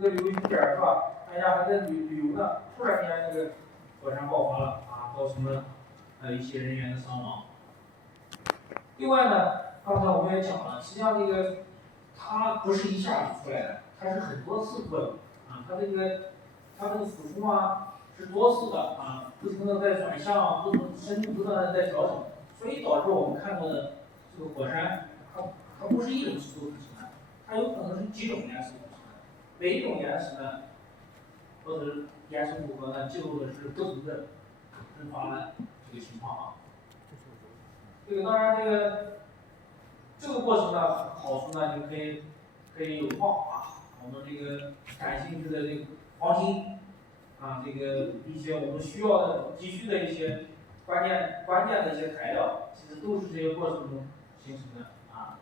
一个旅游景点是吧？大家还在旅游呢，突然间这个火山爆发了啊，造成了一些人员的伤亡。另外呢，刚才我们也讲了，实际上这个它不是一下子出来的，它是很多次过的啊，它这个俯冲啊是多次的啊，不停的在转向，不同深度不断的在调整，所以导致我们看到的这个火山，它不是一种尺度组成的，它有可能是几种岩石组成的，每一种岩石呢，或者是岩石组合呢，记录的是不同的喷发的这个情况啊。这个当然这个过程的好处呢，就可以有矿啊，我们这个感兴趣的这个黄金啊，这个一些我们需要的急需的一些关键的一些材料，其实都是这些过程中形成的啊。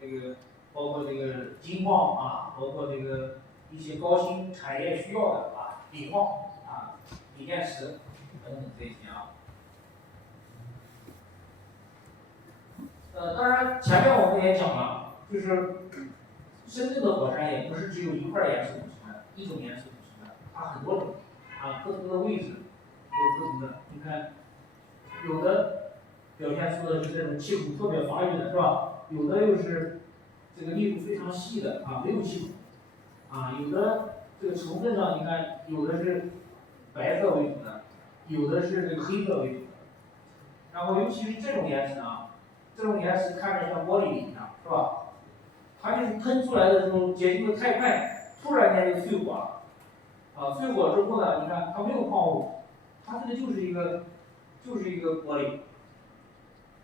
这个包括这个金矿啊，包括这个一些高新产业需要的啊，锂矿啊、锂电池等等这些啊。当然前面我们也讲了，就是深圳的火山也不是只有一块岩石组成的，一种岩石组成的，它很多种啊，不同的位置有不同的。你看，有的表现出的是这种气孔特别发育的，是吧？有的又是这个密度非常细的啊，没有气孔啊。有的这个成分上，你看有的是白色为主的，有的是这个黑色为主的。然后尤其是这种岩石啊。这种岩石看着像玻璃一样，是吧？它就是喷出来的时候结晶的太快，突然间就碎火了。啊，碎火之后呢，你看它没有矿物，它这个就是一个玻璃。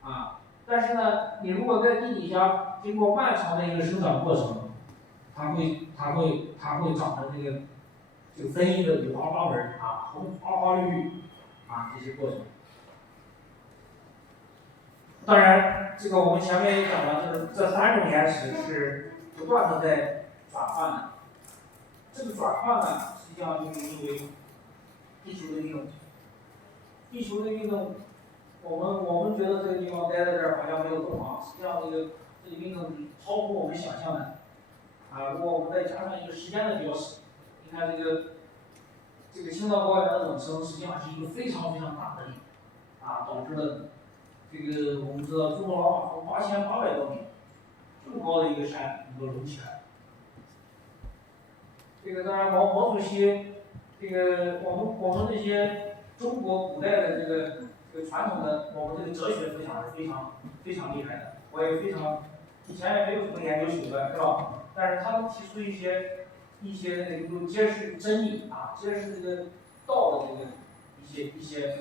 啊，但是呢，你如果在地底下经过漫长的一个生长过程，它会长成这个分异的五花八门啊，花花绿绿啊这些过程。当然，这个我们前面也讲了，就是这三种岩石是不断的在转换的。这个转换呢，实际上就是因为地球的运动。地球的运动，我们觉得这个地方待在这儿好像没有动啊，实际上这个运动是超乎我们想象的。啊，如果我们再加上一个时间的标识，你看这个青藏高原的冷升实际上是一个非常非常大的力，啊，导致了。这个我们知道，珠穆朗玛峰8800多米，这么高的一个山能够隆起来。这个当然毛主席，这个我们这些中国古代的这个传统的我们这个哲学思想是非常厉害的，我也非常以前也没有什么研究手段，是吧？但是他们提出一些能够揭示真理啊，揭示这个道的这个一些。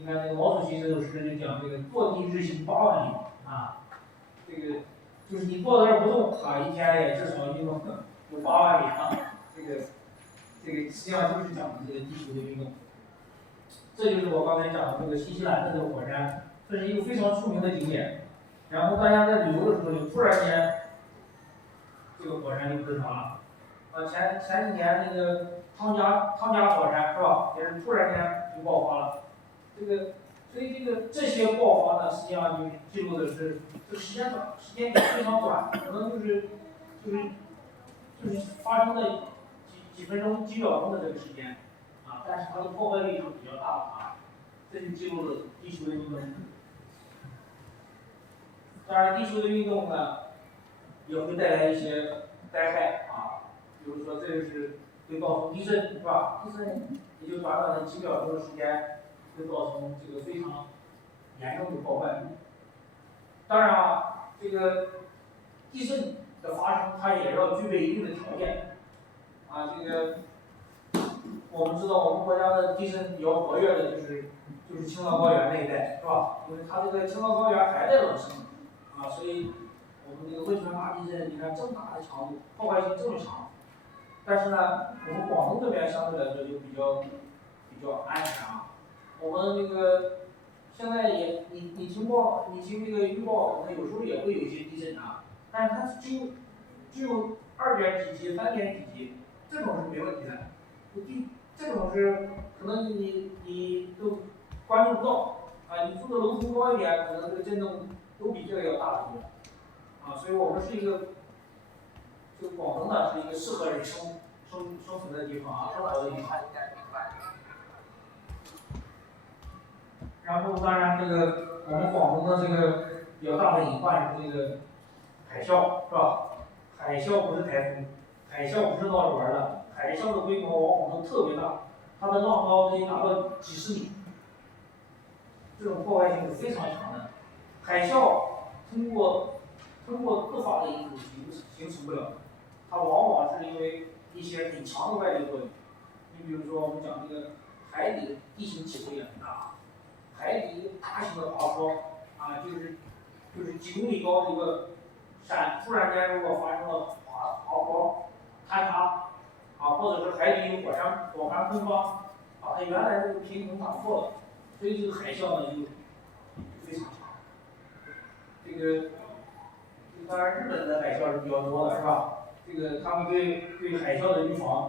你看那个毛主席这首诗就讲这个坐地日行8万里啊，这个就是你坐在这儿不动啊，一天也至少运动有8万里啊，这个实际上就是讲的这个地球的运动。这就是我刚才讲的这个新西兰的这个火山，这是一个非常出名的景点。然后大家在旅游的时候，就突然间这个火山就喷发了。前几年那个汤加火山是吧，也是突然间就爆发了。所以这些爆发呢，实际上就记录的是这个时间点非常短，可能就是发生的几分钟、几秒钟的这个时间，啊，但是它的破坏力就比较大啊，这就记录了地球的运动。当然，地球的运动呢，也会带来一些灾害啊，比如说这就是会造成地震，是吧？地震也就短短的几秒钟的时间。会造成这个非常严重的破坏。当然啊，这个地震的发生，它也要具备一定的条件。啊，这个我们知道，我们国家的地震比较活跃的就是青藏高原那一带，是吧？因为它这个青藏高原还在冷升，啊，所以我们这个汶川大地震，你看这么大的强度，破坏性这么强。但是呢，我们广东这边相对来说就比较安全啊。我们这个现在也，你听这个预报，可能有时候也会有一些地震啊，但是它只有2点几级、3点几级，这种是没问题的。这种是可能你都关注不到啊，你住的楼层高一点，可能这个震动都比这个要大得多啊，所以我们是一个，这个广东呢是一个适合人生地方啊，更高的地方。然后当然这个我们广东的这个比较大的隐患是这个海啸，是吧？海啸不是台风，海啸不是闹着玩的，海啸的规模往往都特别大，它的浪高可以达到几十米，这种破坏性是非常强的。海啸通过自发的因素形成不了，它往往是因为一些很强的外力作用。你比如说我们讲这个海底地形起伏也很大，海底大型的滑坡啊，就是几公里高的一个山，突然间如果发生了滑坡坍塌啊，或者是海底有火山喷发，把它原来这个平衡打破了，所以这个海啸呢就非常强。这个当然日本的海啸是比较多的，是吧？这个他们对海啸的预防